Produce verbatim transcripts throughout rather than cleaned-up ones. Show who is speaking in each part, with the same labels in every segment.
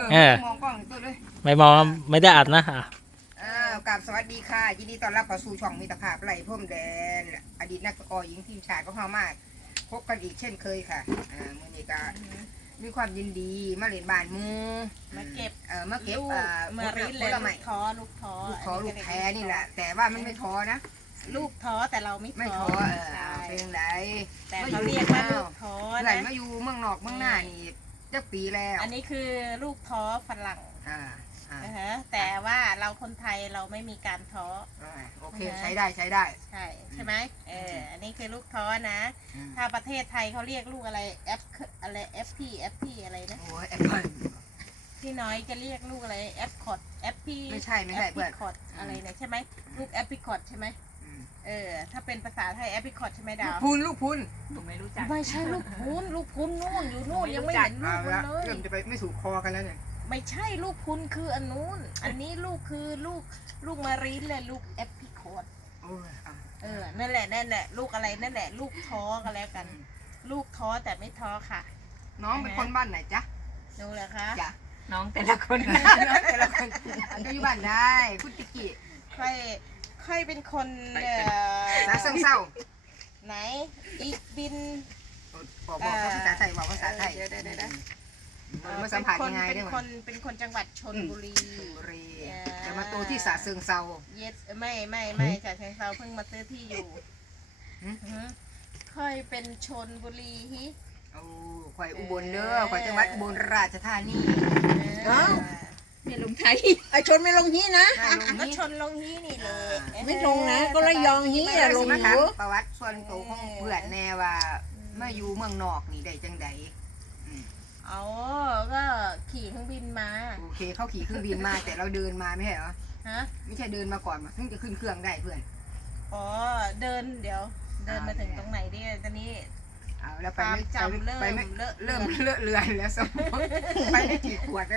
Speaker 1: เออ
Speaker 2: มองกล้องตัวเลย
Speaker 1: ไม่มองไม่ได้อัดนะอ่ะ
Speaker 2: อ้าวกราบสวัสดีค่ะยินดีต้อนรับเข้าสู่ช่องมิตรภาพไหลพ่มแดนอดีตนักตะกร้อหญิงทีมชาติของเฮามากพบกันอีกเช่นเคยค่ะอ่ามื้อนี้ก็มีความยินดีมาเล่นบ้านหมู
Speaker 3: มาเก็บ
Speaker 2: เออมาเก็บ
Speaker 3: ลูก
Speaker 2: เอ่อ
Speaker 3: มาริด
Speaker 2: ผ
Speaker 3: เลย
Speaker 2: ล
Speaker 3: ลู
Speaker 2: ไม้
Speaker 3: กท้อลูกท้อ
Speaker 2: ลูกขอลูกแพ้นี่แหละ แต่ว่ามันไม่ท้อนะ
Speaker 3: ลูกท้อแต่เราไม่
Speaker 2: ไม่
Speaker 3: ท้
Speaker 2: ท้
Speaker 3: อ
Speaker 2: อเออ
Speaker 3: ใช่
Speaker 2: เป็นไร
Speaker 3: แต่เขาเรียกว่าลูกท้อ
Speaker 2: เพื่อน
Speaker 3: นะ
Speaker 2: มาอยู่เมืองนอกเมืองหน้านี่จะปีแล้ว
Speaker 3: อันนี้คือลูกท้อฝรั่ง
Speaker 2: อ่าอ่า
Speaker 3: นะฮะแต่ว่าเราคนไทยเราไม่มีการท้อ
Speaker 2: อ่าโอเคใช้ได้ใช้ได้
Speaker 3: ใช่ใช่ไหมเอออันนี้คือลูกท้อนะ
Speaker 2: อืม
Speaker 3: ถ้าประเทศไทยเขาเรียกลูกอะไร F อะไร เอฟ พี เอฟ พี อะไรนะ
Speaker 2: โอ้ยแอปเปิล
Speaker 3: พี่น้อยจะเรียกลูกอะไร F คอด F P
Speaker 2: ไม่ใช่ไม่ใช่เพื่อน
Speaker 3: คอดอะไรเนี่ยใช่ไหมลูก F P คอดใช่ไหม
Speaker 2: อืม
Speaker 3: เออถ้าเป็นภาษาไทย F P คอดใช่ไหม
Speaker 2: ลู
Speaker 3: ดาก ว
Speaker 2: พุนลูกพุน
Speaker 4: ผมไม่รู้จัก
Speaker 3: ไม่ใช่ลูกพุนลูกพุนนู่นอยู่นู่นยังไม่เห็นลู
Speaker 2: เอา
Speaker 3: กมัน
Speaker 2: ละ
Speaker 3: เลย
Speaker 2: เริ่มจะไปไม่ถูกคอกันแล้วเนี่ย
Speaker 3: ไม่ใช่ลูกพุนคืออันนู้นอันนี้ลูกคือลูกลูกมารีนเลยลูกแอปพิคอด
Speaker 2: โอ้ยอ่ะ
Speaker 3: เออนั่นแหละนั่นแหละลูกอะไรนั่นแหละ ลูกท้อกันแล้วกัน ลูกท้อแต่ไม่ท้อค่ะ
Speaker 2: น้องเป็นคนบ้านไหนจ๊ะ
Speaker 3: ดูเลยคะ
Speaker 2: จ๊ะ
Speaker 4: น้องแต่ละคน
Speaker 2: น้องแต่ละคนอาจจะอยู่บ้านได้คุณติกิ
Speaker 3: ค่อยค่อยเป็นคนเอ่อ
Speaker 2: สาเซิงเศร้า
Speaker 3: ไหนอีกบิน
Speaker 2: บอกบอกภาษาไทยบอกภาษาไทย
Speaker 3: เดี๋ยวเดี๋ยวเดี๋ยว
Speaker 2: เออมาสัมผัสยังไง
Speaker 3: เป็
Speaker 2: ได้
Speaker 3: น
Speaker 2: ไหม
Speaker 3: คนเป็นคนจังหวัดชนบุรี
Speaker 2: บุรีจะมาโตที่สาเซิงเศร้า
Speaker 3: เยสไม่ไม่ไม่จากเชียงรายเพิ่งมาซื้อที่อยู่
Speaker 2: หืม
Speaker 3: อือค่อยเป็นชนบุรีฮิ
Speaker 2: โอ้ข่อยอุบลเด้อข่อยจังหวัดอุบลราชธานี
Speaker 3: เอ้า
Speaker 4: ไม่ลงไทย
Speaker 5: ไอชนไม่ลงฮีนะ
Speaker 2: ได้ลง
Speaker 3: ก็
Speaker 2: นี้
Speaker 3: ชนลงฮีนี่เลย
Speaker 5: ไม่ลงนะก็ระยองฮี
Speaker 2: นี่
Speaker 5: อะ
Speaker 2: ล
Speaker 5: ล
Speaker 2: ง
Speaker 5: ง
Speaker 2: มา
Speaker 5: อ
Speaker 2: ถาม
Speaker 5: ยู่
Speaker 2: ประวัติส่วนตัวของเพื่อนแน่ว่ามาอยู่เมืองนอกนี่ได้จังใดอืม
Speaker 3: เอาก็ขี่เครื่องบินมา
Speaker 2: โอเคเขาขี่เครื่องบินมาแต่เราเดินมาไม่ใช่เหรอ
Speaker 3: ฮะ
Speaker 2: ไม่ใช่เดินมาก่อนมาถึงจะขึ้นเครื่องได้เพื่อน
Speaker 3: อ๋อเดินเดี๋ยว เดินมาถึงตรงไหนดิตอนนี้
Speaker 2: เอาแล้ว
Speaker 3: ค
Speaker 2: ไป
Speaker 3: วาม
Speaker 2: ไม่
Speaker 3: จำเริ่ม
Speaker 2: ไปไม่
Speaker 3: เลอะ
Speaker 2: เริ่มเลอะเลือนแล้วสมองไปได้กี่ขวดแล้ว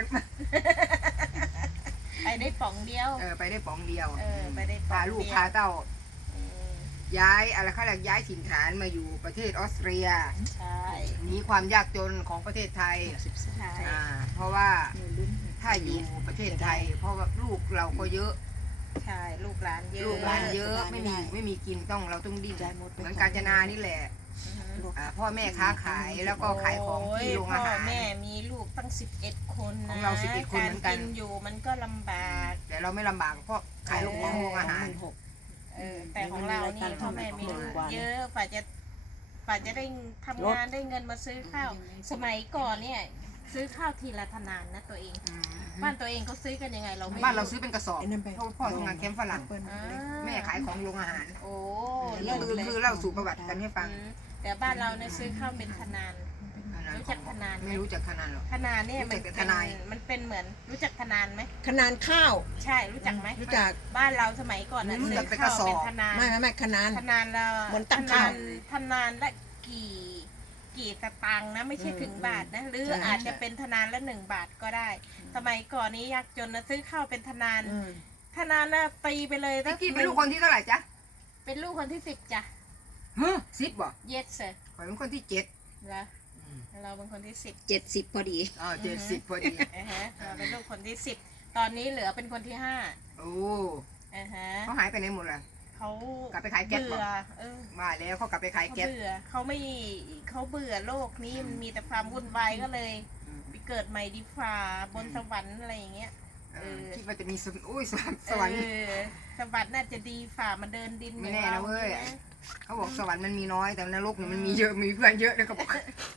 Speaker 3: ไปได้ป๋องเดียว
Speaker 2: เออไปได้ป๋องเดียว
Speaker 3: เออไปได้ป๋อง
Speaker 2: พาลูก
Speaker 3: เดียว
Speaker 2: พาเต้า
Speaker 3: อืม
Speaker 2: ย้ายอะไรเขาเรียกย้ายถิ่นฐานมาอยู่ประเทศออสเตรีย
Speaker 3: ใช่
Speaker 2: หนีความยากจนของประเทศไทย
Speaker 3: ใช่
Speaker 2: อ่าเพราะว่าถ้าอยู่ประเทศไทย เพราะว่าลูกเราก็เยอะ
Speaker 3: ใช่ลูกหลานเยอะ
Speaker 2: ลูกหลานเยอะไม่มีไม่มีกินต้องเราต้องดิ้นเหมือนกาญจนานี่แหละ
Speaker 3: อือฮึ
Speaker 2: อ่าพ่อแม่ค้าขายแล้วก็ขายของที่โรงอาหาร
Speaker 3: พ่อแม่มีลูกตั้งสิบเอ็ดคน
Speaker 2: ขอ
Speaker 3: นะ
Speaker 2: งเราสิบเอ็ดคนเหมือนกัน
Speaker 3: ารกินอยู่มันก็ลำบาก
Speaker 2: แต่เราไม่ลำบากเพราะขายของโรงอาหาร
Speaker 3: เออแต่ของเรานี่พ่อแม่มีลูกเยอะฝ่าจะฝ่าจะได้ทำงานได้เงินมาซื้อข้าว สมัยก่อนเนี่ย ซื้อข้าวทีละธนานนะตัวเอง บ้านตัวเองเขาซื้อกันยังไงเราไม่
Speaker 2: บ้านเราซื้อเป็นกระสอบ
Speaker 5: ไอ้นั่นไป
Speaker 2: เพราะพ่อทำงานแคมป์ฝรั่ง
Speaker 3: อ่า
Speaker 2: แม่ขายของโรงอาหาร
Speaker 3: โอ้
Speaker 2: นี่คือคือเล่าสู่ประวัติกันให้ฟัง
Speaker 3: อืมแต่บ้านเราเนี่ยซื้อข้าวเป็นธนาน รู้จักธนานไหม
Speaker 2: ไม่รู้จักธนานหรอก
Speaker 3: ธนานเนี่ยมัน
Speaker 2: รู้จักแต่
Speaker 3: เป็น
Speaker 2: ทนาย
Speaker 3: มันเป็นเหมือนรู้จักธนานไหม
Speaker 5: ขนานข้าว
Speaker 3: ใช่รู้จักไหม
Speaker 5: รู้จัก
Speaker 3: บ้านเราสมัยก่อนน่ะ
Speaker 2: รู้
Speaker 3: ซื้
Speaker 2: จั
Speaker 3: อก
Speaker 2: แต่ก
Speaker 3: ข้า
Speaker 2: ระ
Speaker 3: ว
Speaker 2: สอบ
Speaker 3: เป็นธนาน
Speaker 5: ไม่ไม่ไม่ขนาน
Speaker 3: ธนานเรา
Speaker 5: เหมือนตั้ง
Speaker 3: ธ
Speaker 5: ข้า
Speaker 3: นาว นธนานละกี่กี่สตางค์นะไม่ใช่ถึงบาทนะหรือ
Speaker 5: ใช่
Speaker 3: อาจจะเป็นธนานละหนึ่งบาทก็ได้ สมัยก่อนนี้ยากจนนะซื้อข้าวเป็นธนาน
Speaker 5: อืม
Speaker 3: ธนานน่ะตีไปเลย
Speaker 2: ตะกี้เป็นลูกคนที่เท่าไหร่จ๊ะ
Speaker 3: เป็นลูกคนที่สิบจ้ะ
Speaker 2: ฮะสิบบ่
Speaker 3: yes sir
Speaker 2: ข่อยเป็นคนที่เจ็ด
Speaker 3: แล้วเราเป็นคนที่สิบ
Speaker 5: เจ็ดสิบพอดี
Speaker 2: อ๋อเจ็ดสิบพอดี
Speaker 3: อ่าฮะเราเป็นลูกคนที่สิบตอนนี้เหลือเป็นคนที่ห้า
Speaker 2: โอ้
Speaker 3: อ่าฮะ
Speaker 2: เขาหายไปไหนหมดล่ะ
Speaker 3: เขา
Speaker 2: กลับไปขายแก๊สเหรอ
Speaker 3: เบื่อเออ
Speaker 2: มาแล้วเขากลับไปขาย
Speaker 3: เขา
Speaker 2: แก๊ส
Speaker 3: เบื่อเขาไม่เขาเบื่อโลกนี้มันมีแต่ความวุ่นวายก็เลยไปเกิดใหม่ดีฟ่าบนสวรรค์อะไรอย่างเงี้ย
Speaker 2: เออคิดว่าจะมีสวรรค์อุ้ยสวรรค์สวรรค์
Speaker 3: เออสวรรค์น่าจะดีฝ่ามาเดินดิน
Speaker 2: ไม่แน่นะเว้ย
Speaker 3: หมือรา
Speaker 2: เขาบอกสวรรค์มันมีน้อยแต่นรกเนี่ยมันมีเยอะมีเพื่อนเยอะเลยเขาบอก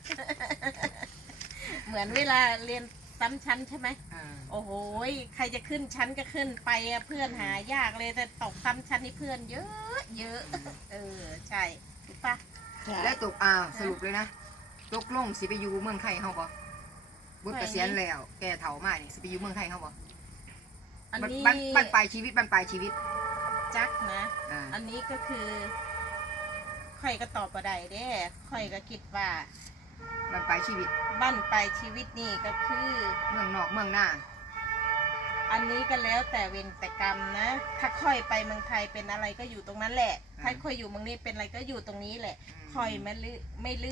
Speaker 3: เหมือนเวลาเรียนซ้ำชั้นใช่ไหม
Speaker 2: อ่า
Speaker 3: โอ้โหยใครจะขึ้นชั้นก็ขึ้นไปอะเพื่อนหายากเลยแต่ตกซ้ำชั้นนี่เพื่อนเยอะเยอะเออใช่ถูกปะ
Speaker 2: และตกอ้าวสรุปเลยนะตกลงสิไปอยู่เมืองไทยเขาบ่บุตรเกษียณแล้ว แกเฒ่ามากนี่สิไปอยู่เมืองไทยเขาบ่
Speaker 3: อัน
Speaker 2: บ้าน
Speaker 3: นี้
Speaker 2: บ้านบ้านปลายชีวิตบ้านปลายชีวิต
Speaker 3: จักนะ
Speaker 2: อ่า
Speaker 3: อันนี้ก็คือค่อยก็ตอบประไดเด้ค่อยก็คิดว่า
Speaker 2: บ้านปลายชีวิต
Speaker 3: บ้านปลายชีวิตนี่ก็คือ
Speaker 2: เมืองนอกเมืองหน้า
Speaker 3: อันนี้ก็แล้วแต่เวรแต่กรรมนะ ถ้าค่อยไปเมืองไทยเป็นอะไรก็อยู่ตรงนั้นแหละ ถ้าค่อยอยู่เมืองนี้เป็นอะไรก็อยู่ตรงนี้แหละ ค่อยไม่เลือกไม่เลือก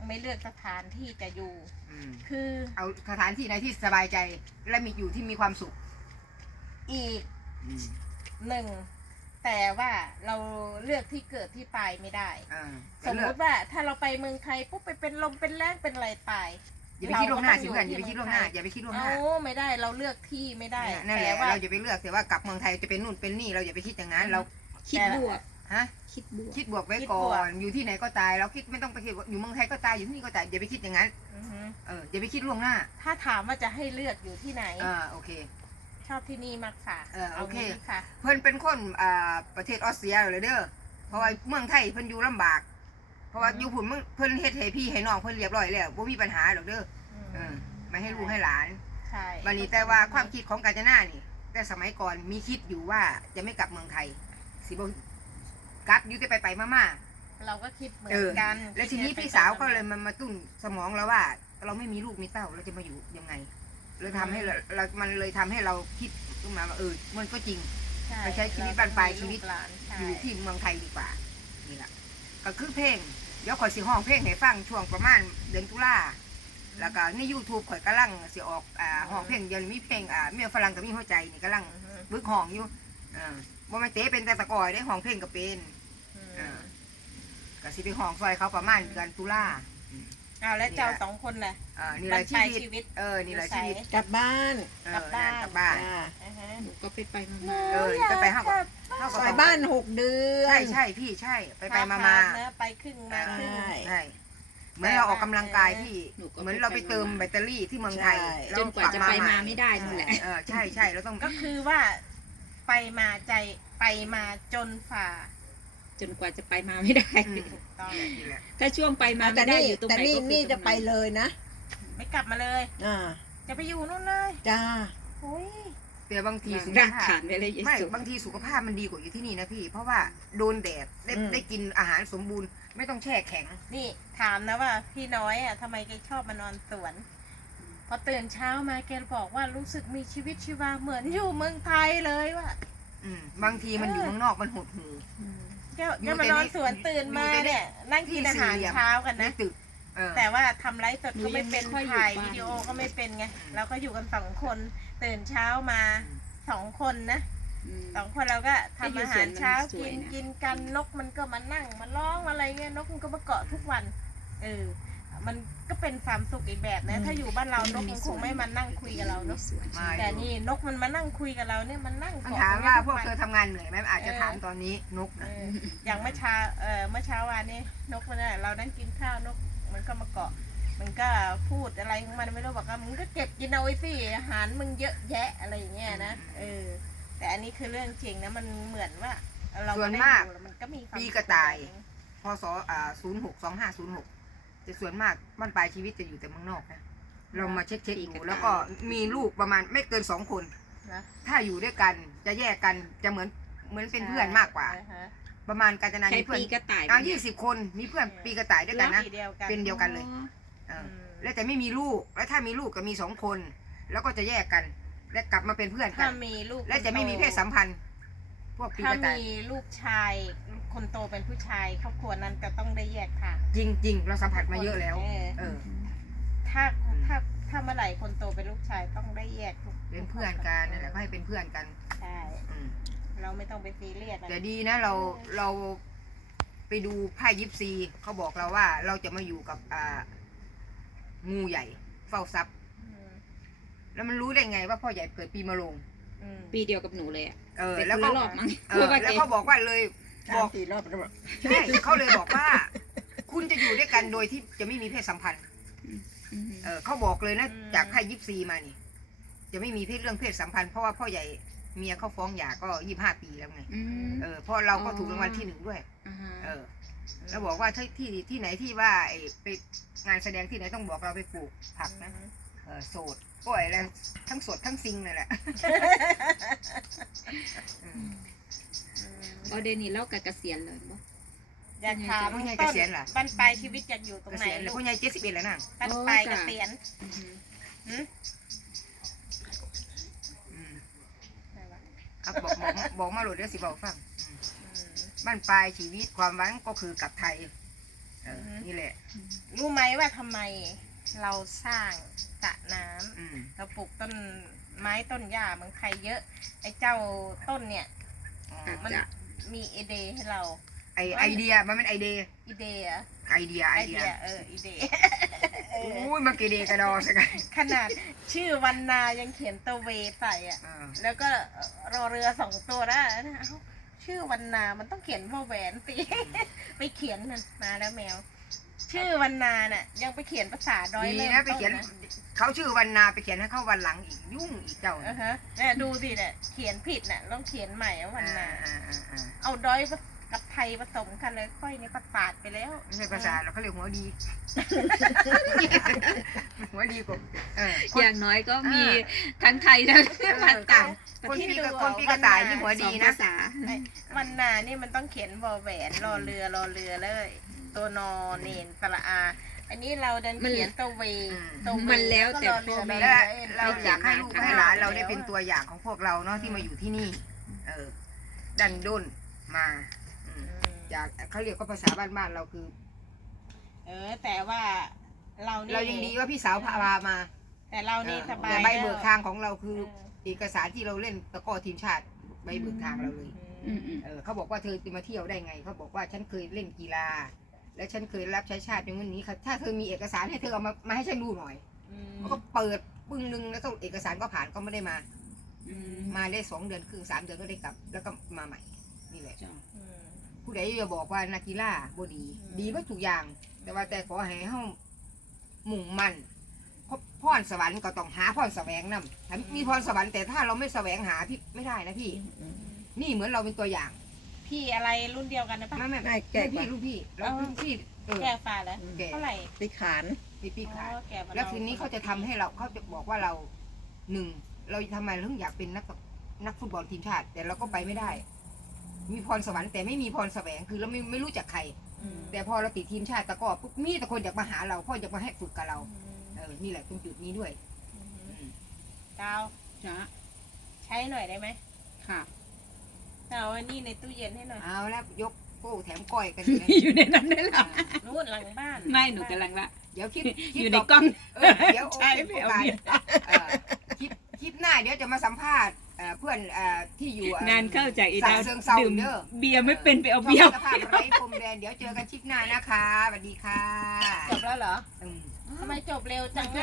Speaker 3: ไม่เลือกสถานที่จะอยู่
Speaker 2: อืม
Speaker 3: คือ
Speaker 2: เอาสถานที่ไหนที่สบายใจและมีอยู่ที่มีความสุข
Speaker 3: อีก
Speaker 2: อืม
Speaker 3: หนึ่งแต่ว่าเราเลือกที่เกิดที่ตายไม่ได้
Speaker 2: อ่า
Speaker 3: สมมติว่าถ้าเราไปเมืองไทยปุ๊บไปเป็นลมเป็นแรงเป็นอะไรตาย
Speaker 2: อย่าไปคิดล่วงหน้าสิเพื่อนอย่าไปคิดล่วงหน้าอย่าไปคิดล่วงหน้า
Speaker 3: เอาไม่ได้เราเลือกที่ไม่ได้
Speaker 2: นั่นแห
Speaker 3: แต่
Speaker 2: ละ
Speaker 3: ว่า
Speaker 2: เราอย่าไปเลือกแต่ว่ากลับเมืองไทยจะเป็นนู่นเป็นนี่เราอย่าไปคิดอย่างนั้นเรา
Speaker 5: คิดบวก
Speaker 2: ฮะ
Speaker 5: คิดบวก
Speaker 2: คิดบวกไว้
Speaker 3: คิด
Speaker 2: ก่
Speaker 3: บ
Speaker 2: อ
Speaker 3: วก
Speaker 2: นอยู่ที่ไหนก็ตายเราคิดไม่ต้องไปคิดว่าอยู่เมืองไทยก็ตายอยู่ที่นี่ก็ตายอย่าไปคิดอย่างนั้น
Speaker 3: อือฮึ
Speaker 2: เอออย่าไปคิดล่วงหน้า
Speaker 3: ถ้าถามว่าจะให้เลือกอยู่ที่ไหน
Speaker 2: อ่าโอเค
Speaker 3: ชอบที่นี่มากค่ะ
Speaker 2: เออโอเค
Speaker 3: งี้ค่ะ
Speaker 2: เพิ่นเป็นคนอ่าประเทศออสเตรียเลยเด้อเพราะว่าเมืองไทยเพิ่นอยู่ลำบาก เพราะว่าอยู่พุ่นเมืองเพิ่นเฮ็ดให้พี่ให้น้องเพิ่นเรียบร้อยแล้วบ่มีปัญหาหรอกเด้อเออไม่ให้ลูกให้หลาน
Speaker 3: ใช่
Speaker 2: วันนี้แต่ว่าความคิดของกาญจนานี่ แต่สมัยก่อนมีคิดอยู่ว่าจะไม่กลับเมืองไทยสิบ่กลับอยู่แต่ไปไปๆมา
Speaker 3: เราก็คิดเหมื
Speaker 2: ๆ
Speaker 3: อ
Speaker 2: เอน อ
Speaker 3: กัน
Speaker 2: แล้วทีนี้พี่สาวก็เลยมามาตุ้นสมองเราว่า เราไม่มีลูกมีเต้าเราจะมาอยู่ยังไงเลยทำให้เราเรามันเลยทำให้เราคิดขึ้นมาว่าเออมันก็จริง ไปใช้ชีวิตบ้านปลายชีวิต
Speaker 3: หลานใช่
Speaker 2: อยู่ที่เมืองไทยดีกว่านี่แหละก็คือเพลงเดี๋ยวข่อยสิห้องเพลงให้ฟังช่วงประมาณเดือนตุลาแล้วก็ใน YouTube ข่อยกำลังสิออกอ่าห้องเพลงเดี๋ยวนี้มีเพลงอ่าเมียฝรั่งกับมีหัวใจนี่กำลัง
Speaker 3: อือฮึ
Speaker 2: บึกห้องอยู่อ่าบ่แม่นเต๋เป็นแต่ตะกอยได้ห้องเพลงก็เป็น
Speaker 3: อืม
Speaker 2: อ่าก็สิไปห้องซอยเขาประมาณเดือนตุลา
Speaker 3: เอาแล้วเจ้าสองคนน่ะ
Speaker 2: เออนี่แหละ
Speaker 3: บ้านปลายชี
Speaker 2: ชี
Speaker 3: วิ
Speaker 2: วิ
Speaker 3: ต
Speaker 2: ตเออนี่แหละชีวิต
Speaker 5: กลับบ้าน
Speaker 2: เออก
Speaker 3: ลับบ้าน
Speaker 2: กลับบ้าน
Speaker 5: จ้า
Speaker 3: อ่าฮะ
Speaker 4: หนูก็ไปไปมา
Speaker 2: เออจะไปห้างกับห้าง
Speaker 5: ซ
Speaker 2: กับ
Speaker 5: อยบ้านหกเดือน
Speaker 2: ใช่ใช่พี่ใช่ไปไปมามา
Speaker 3: เนอะไปครึ่งมาครึ่ง
Speaker 5: ใช่
Speaker 2: ใช่เหมือนเราออกกำลังกายพี่
Speaker 4: หนูก็
Speaker 2: เหมือนเราไปเติมแบตเตอรี่ที่เมืองไทย
Speaker 5: ใช่
Speaker 2: แล้
Speaker 4: จนกว่าจะไปมาไม่ได้นั่นแหละ
Speaker 2: เออใช่ใช่เราต้อง
Speaker 3: ก็คือว่าไปมาใจไปมาจนฝ่า
Speaker 4: จนกว่าจะไปมาไม่ได้
Speaker 2: อืม
Speaker 3: ถูกต้อง
Speaker 2: นี่แหละ
Speaker 4: ถ้าช่วงไปมา
Speaker 5: แต่
Speaker 4: ไม่ได้
Speaker 5: นี่
Speaker 4: อยู่ตรง
Speaker 5: แต่
Speaker 4: ไหน
Speaker 5: นี่
Speaker 4: ก็คือ
Speaker 5: นี่
Speaker 4: ต
Speaker 5: จะ
Speaker 4: รง
Speaker 5: ไป
Speaker 4: นั้น
Speaker 5: เลยนะ
Speaker 3: ไม่กลับมาเลย
Speaker 5: อ่า
Speaker 3: จะไปอยู่นู่นเลย
Speaker 5: จ้า
Speaker 3: โอ้ย
Speaker 2: แต่บางทีสุข
Speaker 4: ราก
Speaker 2: ภาพ
Speaker 4: ฐานไปเลยยิ่ง
Speaker 2: ไม่
Speaker 4: สุด
Speaker 2: บางทีสุขภาพมันดีกว่าอยู่ที่นี่นะพี่ เพราะว่าโดนแดดได้
Speaker 5: อืม
Speaker 2: ได้กินอาหารสมบูรณ์ ไม่ต้องแช่แข็ง
Speaker 3: นี่ถามนะว่าพี่น้อยอ่ะทำไมแกชอบมานอนสวน พอตื่นเช้ามาแกบอกว่ารู้สึกมีชีวิตชีวาเหมือนอยู่เมืองไทยเลยว่ะ
Speaker 2: อืมบางทีมันอยู่เมืองนอกมันหดหู่
Speaker 3: แก
Speaker 2: อยู่
Speaker 3: แกมานอนสวน
Speaker 2: แต่ใน
Speaker 3: ตื่นมา
Speaker 2: อยู่แต่ใน
Speaker 3: เนี่ยนั่งกินอาหารเช้ากัน
Speaker 2: ใน
Speaker 3: นะ
Speaker 2: ตึกเออ
Speaker 3: แต่ว่าทำไลฟ์สดก็ไม่เป็น
Speaker 4: หนูยังไม่ค่อยอยู่
Speaker 3: ถ่าย
Speaker 4: บ้าน
Speaker 3: วิดีโอก็ไม่เป็นไง
Speaker 2: อืม
Speaker 3: เราก็อยู่กันสองคนตื่นเช้ามา
Speaker 2: อืม
Speaker 3: สองคนนะ
Speaker 4: อืม
Speaker 3: สองคนเราก็ทำอาหารเช้า
Speaker 4: แต่อยู่สวนมันสว
Speaker 3: กิ
Speaker 4: ย
Speaker 3: น
Speaker 4: นะ
Speaker 3: กินกันนกมันก็มานั่งมาร้องอะไรเงี้ยนกมันก็มาเกาะทุกวันเออมันก็เป็นความสุขอีกแบบนะ ถ้าอยู่บ้านเรานกมันคงไม่มานั่งคุยกับเราเนาะ
Speaker 2: ไม่
Speaker 3: แต่นี่นกมันมานั่งคุยกับเราเนี่ยมันนั่ง
Speaker 2: มัน
Speaker 3: เกาะ
Speaker 2: ถาม
Speaker 3: ตรง
Speaker 2: ว่า
Speaker 3: นี้
Speaker 2: พวก
Speaker 3: ทุ
Speaker 2: เธ
Speaker 3: วั
Speaker 2: อนทำงานเหนื่อยไหมอาจจะถามตอนนี้นก
Speaker 3: เอ
Speaker 2: นะ
Speaker 3: ออย่างเมื่อเช้าเออเมื่อเช้าวานนี้นกมันน่ะเรานั่งกินข้าวนกมันก็มาเกาะ มันก็พูดอะไรของมันไม่รู้บอกว่ามึงก็เก็บกินเอาไว้สิอาหารมึงเยอะแยะอะไรอย่างเงี้ยนะเออ แต่อันนี้คือเรื่องจริงนะมันเหมือนว่าเรา
Speaker 2: ส่วน
Speaker 3: ไได้
Speaker 2: มาก
Speaker 3: ดูแล้วมันก็มีความ
Speaker 2: ปีกระต่าย พศอ่าศูนย์หกสองห้าศูนย์หกแต่ส่วนมากบ้านปลายชีวิตจะอยู่แต่เมืองนอกนะเรามาเช็คเช็คดูแล้วก็มีลูกประมาณไม่เกินสองคน
Speaker 3: นะ
Speaker 2: ถ้าอยู่ด้วยกันจะแยกกันจะเหมือนเหมือนเป็นเพื่อนมากกว่า
Speaker 3: อ่ฮะ
Speaker 2: ประมาณการจนา
Speaker 4: ใช้
Speaker 2: มีเพื่อน
Speaker 4: ปีกระต่าย
Speaker 2: อ่ายี่สิบคนมีเพื่อนปีกระต่ายด้วยกันนะ
Speaker 3: ปีเดียวกัน
Speaker 2: เป็นเดียวกันเลย เออแล้วแต่ไม่มีลูกแล้วถ้ามีลูกก็มีสองคน แล้วก็จะแยกกัน และกลับมาเป็นเพื่อนกั
Speaker 3: ถ้าน มีลูก
Speaker 2: และจะไม่มีเพศสัมพันธ์ พวกปี
Speaker 3: ถ้าก
Speaker 2: ระต่าย
Speaker 3: มีลูกชายคนโตเป็นผู้ชายครอบครัวนั้นจะต้องได้แยกทาง
Speaker 2: จริงจริง ๆ เราสัมผัสมาเยอะแล้ว
Speaker 3: เออ
Speaker 2: เออ
Speaker 3: ถ้าถ้าถ้าเมื่อไหร่คนโตเป็นลูกชายต้องได้แยกทุก
Speaker 2: เป็นเพื่อนกันนั่นแหละก็ให้เป็นเพื่อนกัน
Speaker 3: ใช่
Speaker 2: อืม
Speaker 3: เราไม่ต้องไปซีเรียสอะไร
Speaker 2: แต่ดีนะเราเราไปดูไพ่ยิปซีเขาบอกเราว่าเราจะมาอยู่กับอ่างูใหญ่ เฝ้าทรัพย์
Speaker 3: อืม
Speaker 2: แล้วมันรู้ได้ไงว่าพ่อใหญ่เกิดปีมะโรง
Speaker 3: อืม
Speaker 4: ปีเดียวกับหนูเลยอ่ะ
Speaker 2: เออ
Speaker 4: แต่
Speaker 2: แล้ว
Speaker 4: คน
Speaker 2: ก็
Speaker 4: ละรอบมั้ง
Speaker 2: เออแล้วเขาบอกว่าเลยบ
Speaker 5: สาม
Speaker 2: อก
Speaker 5: สี่รอบแล้วบอก
Speaker 2: ใช่เขาเลยบอกว่า คุณจะอยู่ด้วยกันโดยที่จะไม่มีเพศสัมพันธ์
Speaker 4: อืม
Speaker 2: เออเขาบอกเลยนะจากไพ่ยิปซีมานี่ จะไม่มีเพศเรื่องเพศสัมพันธ์เพราะว่าพ่อใหญ่เมียเขาฟ้องหย่าก็ยี่ห้าปีแล้วไง
Speaker 4: อืม
Speaker 2: เออเพราะเราก็ถูกรางวัลที่หนึ่งด้วย
Speaker 4: อ่าฮะ
Speaker 2: เออ แล้วบอกว่าที่ที่ที่ไหนที่ว่าไอ้ไปงานแสดงที่ไหนต้องบอกเราไปปลูกผักนะ เออโสดโอ้ยแล้วทั้งโสดทั้งซิงเลยแหละอืม
Speaker 4: เอาเดยวนี่เล่ากับเกษียณเลยบ่
Speaker 3: อยากถาม
Speaker 2: ผู้ใหญ่
Speaker 3: ต้
Speaker 2: เกษียณเหรอ
Speaker 3: บ้านปลายชีวิตอยากอยู่ตรง
Speaker 2: เก
Speaker 3: ไหน
Speaker 2: ษียณแล้
Speaker 3: ลู
Speaker 2: ว
Speaker 3: ก
Speaker 2: พ่อใหญ่เจ็ดสิบเอ็ดแล้วนะ
Speaker 3: บ้านปลายเกษียณ
Speaker 4: อือฮึ
Speaker 3: หืม
Speaker 2: อืม
Speaker 3: อะไรวะ
Speaker 2: เอาบอกบอกบอกมาโหลดเดี๋ยวสิบอกฟังอืม
Speaker 3: อืม
Speaker 2: บ้านปลายชีวิตความหวังก็คือกลับไทยเออนี่แหละ
Speaker 3: รู้ไหมว่าทำไมเราสร้างสระน้ำ
Speaker 2: อืม
Speaker 3: เราปลูกต้นไม้ต้นหญ้าเมืองไทยเยอะ ไอ้เจ้าต้นเนี่ย
Speaker 2: อ๋อ
Speaker 4: อาจ
Speaker 3: มัน
Speaker 4: จะ
Speaker 3: มีไอเดียให้เรา
Speaker 2: ไอไอเดียมันเป็นไอเดีย
Speaker 3: ไอเดีย
Speaker 2: ไอเดียไอ
Speaker 3: ไอ
Speaker 2: เดี
Speaker 3: เดี
Speaker 2: ย
Speaker 3: ยเออไอเดีย เอ
Speaker 2: โอ้
Speaker 3: อย
Speaker 2: มันกี่เดกระดอสักกัน
Speaker 3: ขนาดชื่อวันนายังเขียนตัวเวใส่อ่ะ
Speaker 2: อ่า
Speaker 3: แล้วก็รอเรือสองตัวได้นะเอ้าชื่อวันนามันต้องเขียนว่าแหวนตี ไปเขียนนั่นมาแล้วแมว ชื่อวันนาน่ะ ยังไปเขียนภาษาดอย
Speaker 2: ดี
Speaker 3: เลย
Speaker 2: นะไปเขียนเขาชื่อวันนาไปเขียนให้เข้าวันหลังอีกยุ่งอีกเจ้า
Speaker 3: อ่าฮะเนี่ยดูสิเนี่ยเขียนผิดน่ะต้องเขียนใหม่ว่าวันนา
Speaker 2: อ่าอ่าอ่า
Speaker 3: เอาดอยกับไทยผสมกันเลยค่อยนี่ประสาทไปแล้ว
Speaker 2: ไม่ใช่ภาษาเราเขาเรียกหัวดี หัวดีกว่าเออค
Speaker 4: อน ย่างน้อยก็มีทั้งไทยทั้งภาษาต่างประ
Speaker 2: คน
Speaker 4: เทศ
Speaker 2: ปีกับคนปีกระต่ายนี่หัว
Speaker 4: ส
Speaker 2: ดี
Speaker 4: อง
Speaker 2: นะ
Speaker 4: ภาษา
Speaker 3: ไอ้วันนานี่มันต้องเขียนวอแหวนรอเรือรอเรือเลย ตัวนอเนนสระอา อันนี้เราดันเขียนตัวเวตัวเว
Speaker 4: มันแล้วแต่พ่อแม่
Speaker 2: และเราอยากให้ลูกให้หลานเราได้เป็นตัวอย่างของพวกเราเนาะที่มาอยู่ที่นี่ เออ ดันด้นมาอืมอยากเขาเรียกว่าภาษาบ้านๆเราคือ
Speaker 3: เออ แต่ว่าเรานี่
Speaker 2: เรายังดีว่าพี่สาวพาพามา
Speaker 3: แต่เรานี่สบาย
Speaker 2: แต่ใบเบิก
Speaker 3: แล้ว
Speaker 2: ทางของเราคือ
Speaker 3: เออ
Speaker 2: เอกสารที่เราเล่นตะกร้อทีมชาติใบเบิกทางเราเลย
Speaker 4: อืมอืม
Speaker 2: เออเขาบอกว่าเธอจะมาเที่ยวได้ไงเขาบอกว่าฉันเคยเล่นกีฬา และฉันเคยรับใช้ชาติอย่างนี้ค่ะถ้าเธอมีเอกสารให้เธอเอามามาให้ฉันดูหน่อย
Speaker 3: อืม
Speaker 2: เขาก็เปิดปึ้งนึงแล้วก็เอกสารก็ผ่านก็ไม่ได้มา
Speaker 4: อืม
Speaker 2: มาได้สองเดือนครึ่งสามเดือนก็ได้กลับ แล้วก็มาใหม่นี่แหละ
Speaker 4: จ้ะ
Speaker 3: อืม
Speaker 2: ผู้ใดจะบอกว่านักกีฬาบ่ดี
Speaker 3: อืม
Speaker 2: ดีว่าทุกอย่าง แต่ว่าแต่ขอให้เฮามุ่งมั่นเพราะพรสวรรค์ก็ต้องหาพรแสวงนำถ้ามีพรสวรรค์แต่ถ้าเราไม่แสวงหาพี่ไม่ได้นะพี่ นี่เหมือนเราเป็นตัวอย่าง
Speaker 3: พี่อะไรรุ่นเดียวกันนะปะ
Speaker 2: ไม่ไม่
Speaker 5: ไม่แก่
Speaker 2: ไม่
Speaker 5: ก
Speaker 2: พี่
Speaker 5: ว่า
Speaker 2: ลูกพี่เรา
Speaker 3: เอา
Speaker 2: ลูกพี่เออ
Speaker 3: แก่ฟ้าแล้ว
Speaker 2: แก่
Speaker 3: เท่าไหร่
Speaker 5: ไปขาน
Speaker 2: พี่พี่ขาด
Speaker 3: อ๋อแก่กา
Speaker 2: แล้ว
Speaker 3: เรา
Speaker 2: ทีนี้เขาจะทำให้เราเขาจะบอกว่าเราหนึ่งเราทำไมเราถึงอยากเป็นนักนักฟุตบอลทีมชาติ แต่เราก็ไปไม่ได้ มีพรสวรรค์แต่ไม่มีพรแสวงคือเราไม่ไม่รู้จักใคร
Speaker 3: อืม
Speaker 2: แต่พอเราติดทีมชาติตะกร้อปุ๊บมีแต่คนอยากมาหาเราพ่ออยากมาให้ฝึกกับเรา
Speaker 3: อืม
Speaker 2: เออนี่แหละตรงจุดนี้ด้วย
Speaker 3: อืม
Speaker 2: อืม
Speaker 3: ดาว
Speaker 4: จ้ะ
Speaker 3: ใช้หน่อยได้ไหม
Speaker 4: ค่ะ
Speaker 3: เอาอันนี้ในตู้เย็นให้หน่อย
Speaker 2: เอาแล้วยกโป้แถมก้อยกันเลย
Speaker 4: อยู่ในนั้นได้หรอ
Speaker 3: นู่นหลังบ้าน
Speaker 4: ไม่หนูกำลังละ
Speaker 2: เดี๋ยวคลิปคลิ
Speaker 4: อ
Speaker 2: ป
Speaker 4: ยู่ใน
Speaker 2: ต่
Speaker 4: กล้อง
Speaker 2: เออเดี๋ยวโอ
Speaker 4: ใช่
Speaker 2: เค
Speaker 4: ไม่
Speaker 2: โอ
Speaker 4: เอา
Speaker 2: กาส
Speaker 4: เบียร์
Speaker 2: เออคลิปคลิปหน้าเดี๋ยวจะมาสัมภาษณ์เอ่อเพื่อนเอ่อที่อยู่อ่อง
Speaker 4: านเข้าจากอี
Speaker 2: สา
Speaker 4: ดาว
Speaker 2: เซิงเซา
Speaker 4: ดื่ม
Speaker 2: เด้อ
Speaker 4: เบียร์ไม่เป็นไปเอา
Speaker 2: ช่
Speaker 4: เบีย
Speaker 2: อ
Speaker 4: ร์
Speaker 2: งสภาพไร้พรมแดนเดี๋ยวเจอกันคลิปหน้านะคะสวัสดีค่ะ
Speaker 3: จบแล้วเหรอ
Speaker 2: อืม
Speaker 3: ทำไมจบเร็วจังอะ